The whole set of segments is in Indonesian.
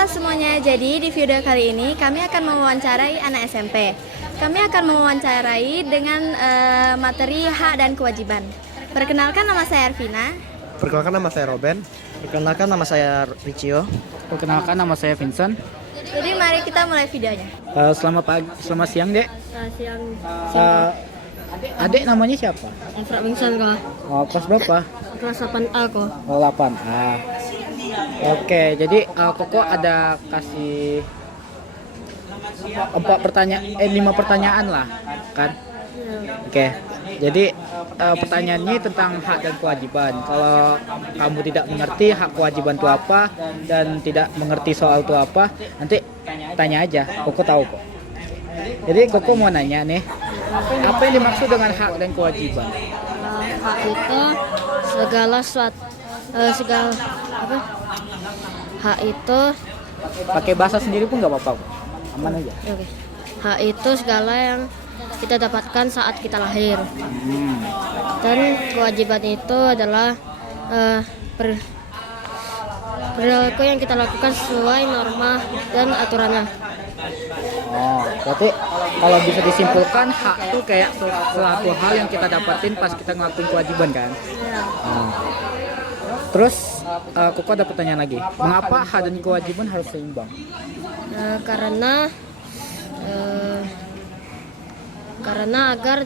Halo semuanya, jadi di video kali ini kami akan mewawancarai anak SMP. Kami akan mewawancarai dengan materi hak dan kewajiban. Perkenalkan, nama saya Arvina. Perkenalkan, nama saya Robin. Perkenalkan, nama saya Ricio. Perkenalkan, nama saya Vincent. Jadi mari kita mulai videonya. Selamat pagi, selamat siang, Dek. Siang. Adek namanya siapa? Efra Vincent kok. Oh, kelas berapa? Kelas 8A kok. Oh, 8A. Oke, jadi Koko ada kasih 5 pertanyaan lah, kan? Oke. Jadi pertanyaannya tentang hak dan kewajiban. Kalau kamu tidak mengerti hak kewajiban itu apa dan tidak mengerti soal itu apa, nanti tanya aja. Koko tahu kok. Jadi Koko mau nanya nih, apa yang dimaksud dengan hak dan kewajiban? Hak itu segala apa? Hak itu Pakai bahasa sendiri pun nggak apa-apa, kok. Aman aja. oke. Hak itu segala yang kita dapatkan saat kita lahir. Dan kewajiban itu adalah perilaku yang kita lakukan sesuai norma dan aturannya. Oh, berarti kalau bisa disimpulkan hak itu kayak suatu hal yang kita dapatin pas kita ngelakuin kewajiban, kan? Nah. Terus Koko ada pertanyaan lagi. Mengapa hak dan kewajiban harus seimbang? Karena agar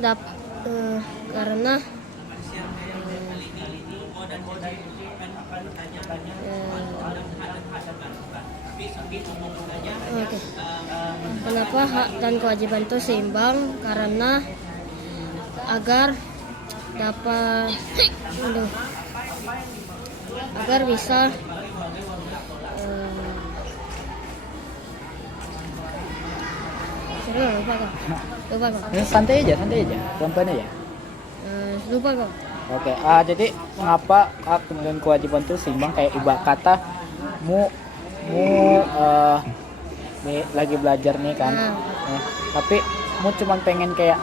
Oke. Kenapa hak dan kewajiban itu seimbang? Karena agar bisa lupa kok. Santai aja, pelan-pelan aja. Lupa kok. Oke, jadi mengapa hak dan kewajiban itu seimbang? Kayak ibarat kata mu lagi belajar nih kan, tapi mu cuman pengen kayak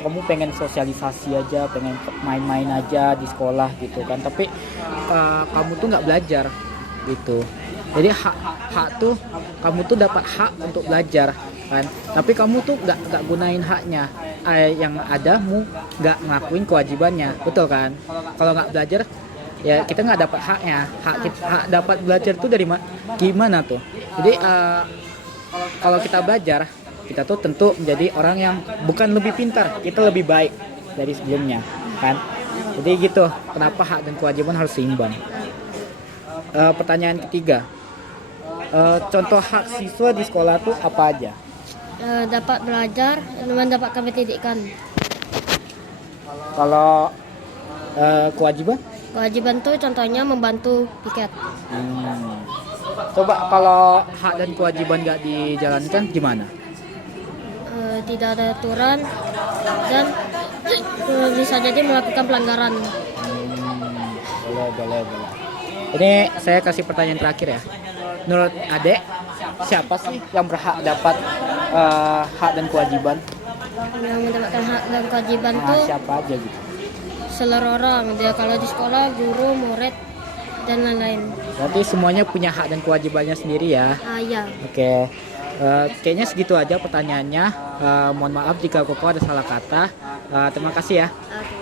kamu pengen sosialisasi aja, pengen main-main aja di sekolah gitu kan, tapi kamu tuh nggak belajar gitu. Jadi hak tuh kamu tuh dapat hak untuk belajar kan, tapi kamu tuh nggak gunain haknya, yang ada mu nggak ngelakuin kewajibannya, betul kan? Kalau nggak belajar ya kita nggak dapat haknya. Hak dapat belajar tuh dari gimana tuh? Jadi kalau kita belajar, kita tuh tentu menjadi orang yang bukan lebih pintar, kita lebih baik dari sebelumnya, kan? Jadi gitu, kenapa hak dan kewajiban harus seimbang. Pertanyaan ketiga, contoh hak siswa di sekolah tuh apa aja? Dapat belajar dan mendapatkan pendidikan. Kalau kewajiban? Kewajiban tuh contohnya membantu piket. Coba kalau hak dan kewajiban nggak dijalankan gimana? Tidak ada aturan dan bisa jadi melakukan pelanggaran. Boleh. Ini saya kasih pertanyaan terakhir ya. Menurut Adek, siapa sih yang berhak dapat hak dan kewajiban? Yang mendapatkan hak dan kewajiban tuh Siapa aja gitu? seluruh orang. Dia kalau di sekolah, guru, murid, dan lain-lain. Berarti semuanya punya hak dan kewajibannya sendiri ya? Ya. Oke. Kayaknya segitu aja pertanyaannya. Mohon maaf jika Koko ada salah kata. Terima kasih ya.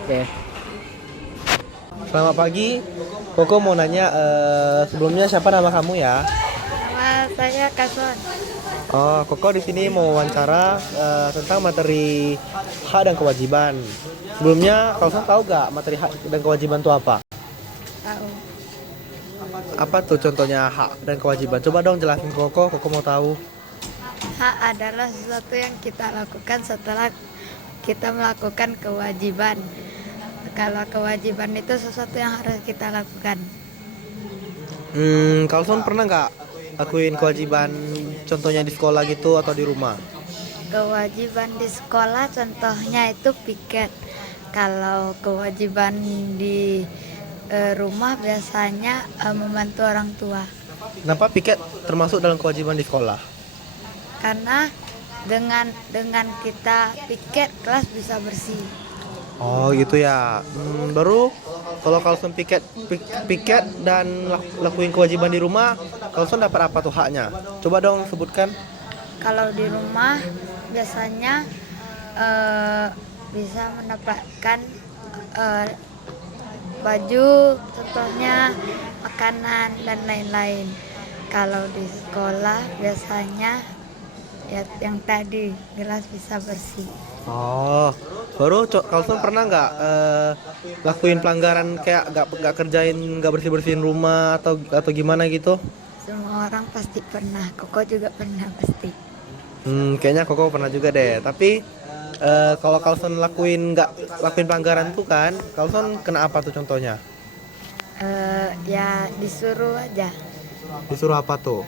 Oke. Selamat pagi. Koko mau nanya, sebelumnya siapa nama kamu ya? Nama saya Kaswan. Oh, Koko di sini mau wawancara tentang materi hak dan kewajiban. Sebelumnya, kalian tahu gak materi hak dan kewajiban itu apa? Tahu. Apa tuh contohnya hak dan kewajiban? Coba dong jelasin Koko mau tahu. Hak adalah sesuatu yang kita lakukan setelah kita melakukan kewajiban. Kalau kewajiban itu sesuatu yang harus kita lakukan. Kalian pernah nggak lakuin kewajiban contohnya di sekolah gitu atau di rumah? Kewajiban di sekolah contohnya itu piket. Kalau kewajiban di rumah biasanya membantu orang tua. Kenapa piket termasuk dalam kewajiban di sekolah? Karena dengan kita piket kelas bisa bersih. Oh gitu ya. Baru kalau Carlson piket dan lakuin kewajiban di rumah, Carlson dapat apa tuh haknya? Coba dong sebutkan. Kalau di rumah biasanya bisa mendapatkan baju, contohnya makanan dan lain-lain. Kalau di sekolah biasanya ya yang tadi gelas bisa bersih. Oh, baru Carlson pernah nggak lakuin pelanggaran kayak nggak kerjain, nggak bersihin rumah atau gimana gitu? Semua orang pasti pernah, Koko juga pernah pasti. Kayaknya Koko pernah juga deh. Tapi kalau Carlson lakuin pelanggaran tuh kan, Carlson kena apa tuh contohnya? Ya disuruh aja, Disuruh apa tuh?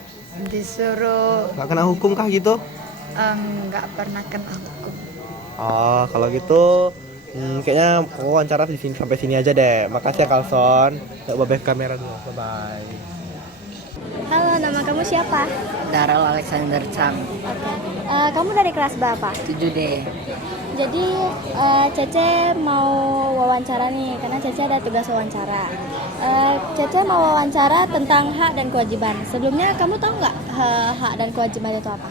disuruh Nggak kena hukum kah gitu? nggak pernah kena hukum. Oh, kalau gitu kayaknya Koko wawancara di sini sampai sini aja deh. Makasih ya Carlson. Coba back kamera dulu. Bye bye. Halo, nama kamu siapa? Daryl Alexander Chang, Oke. Kamu dari kelas berapa? 7D. Jadi Cece mau wawancara nih, karena Cece ada tugas wawancara. Cece mau wawancara tentang hak dan kewajiban. Sebelumnya kamu tahu nggak hak dan kewajiban itu apa?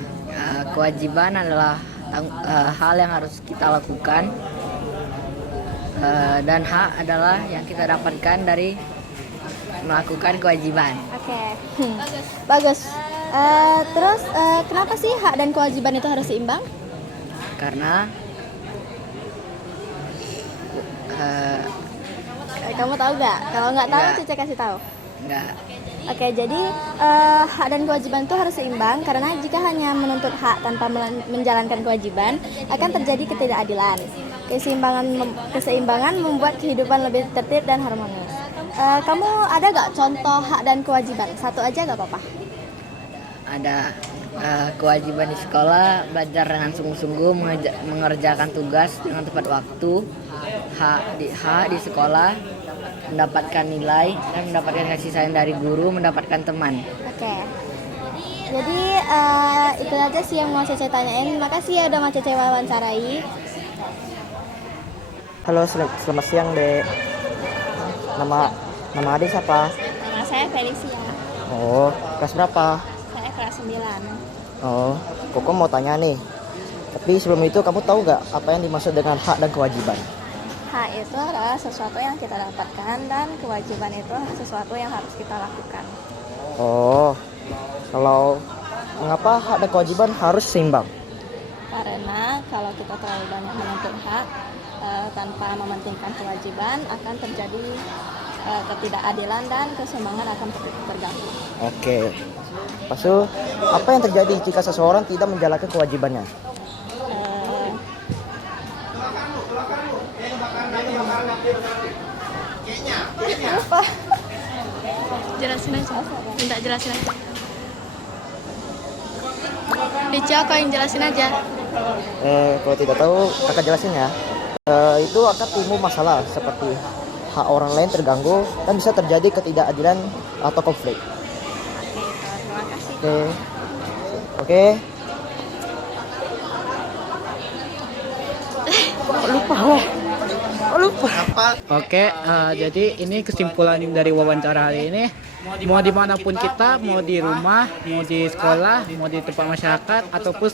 Kewajiban adalah hal yang harus kita lakukan, dan hak adalah yang kita dapatkan dari melakukan kewajiban. Oke. Bagus. Terus kenapa sih hak dan kewajiban itu harus seimbang? Karena Kamu tahu nggak? Kalau nggak tahu, Nggak. Cece kasih tahu. enggak, Oke, jadi hak dan kewajiban itu harus seimbang karena jika hanya menuntut hak tanpa menjalankan kewajiban akan terjadi ketidakadilan. Keseimbangan membuat kehidupan lebih tertib dan harmonis. Kamu ada nggak contoh hak dan kewajiban? Satu aja nggak apa-apa. ada kewajiban di sekolah, belajar dengan sungguh-sungguh, mengerjakan tugas dengan tepat waktu. Hak di sekolah, mendapatkan nilai dan mendapatkan kasih sayang dari guru, mendapatkan teman. Oke. Jadi itu aja sih yang mau Cece tanyain. Makasih ya udah mau Cece wawancarai. Halo, selamat siang, Dek. Nama adik siapa? Nama saya Felicia. Oh, kelas berapa? Saya kelas 9. Oh, Koko mau tanya nih. Tapi sebelum itu kamu tahu nggak apa yang dimaksud dengan hak dan kewajiban? Hak itu adalah sesuatu yang kita dapatkan dan kewajiban itu sesuatu yang harus kita lakukan. Oh, kalau mengapa hak dan kewajiban harus seimbang? Karena kalau kita terlalu banyak menuntut hak tanpa mementingkan kewajiban akan terjadi ketidakadilan dan keseimbangan akan terganggu. Oke. Pasu, apa yang terjadi jika seseorang tidak menjalankan kewajibannya? Apa? Jelasin aja. Minta jelasin aja. Dica, kau yang jelasin aja. Kalau tidak tahu, kakak jelasin ya. Itu akan timbul masalah seperti hak orang lain terganggu dan bisa terjadi ketidakadilan atau konflik. Terima kasih. Oke. Lupa. Oke, jadi ini kesimpulan dari wawancara hari ini. Mau dimanapun kita, mau di rumah, mau di sekolah, mau di tempat masyarakat, ataupun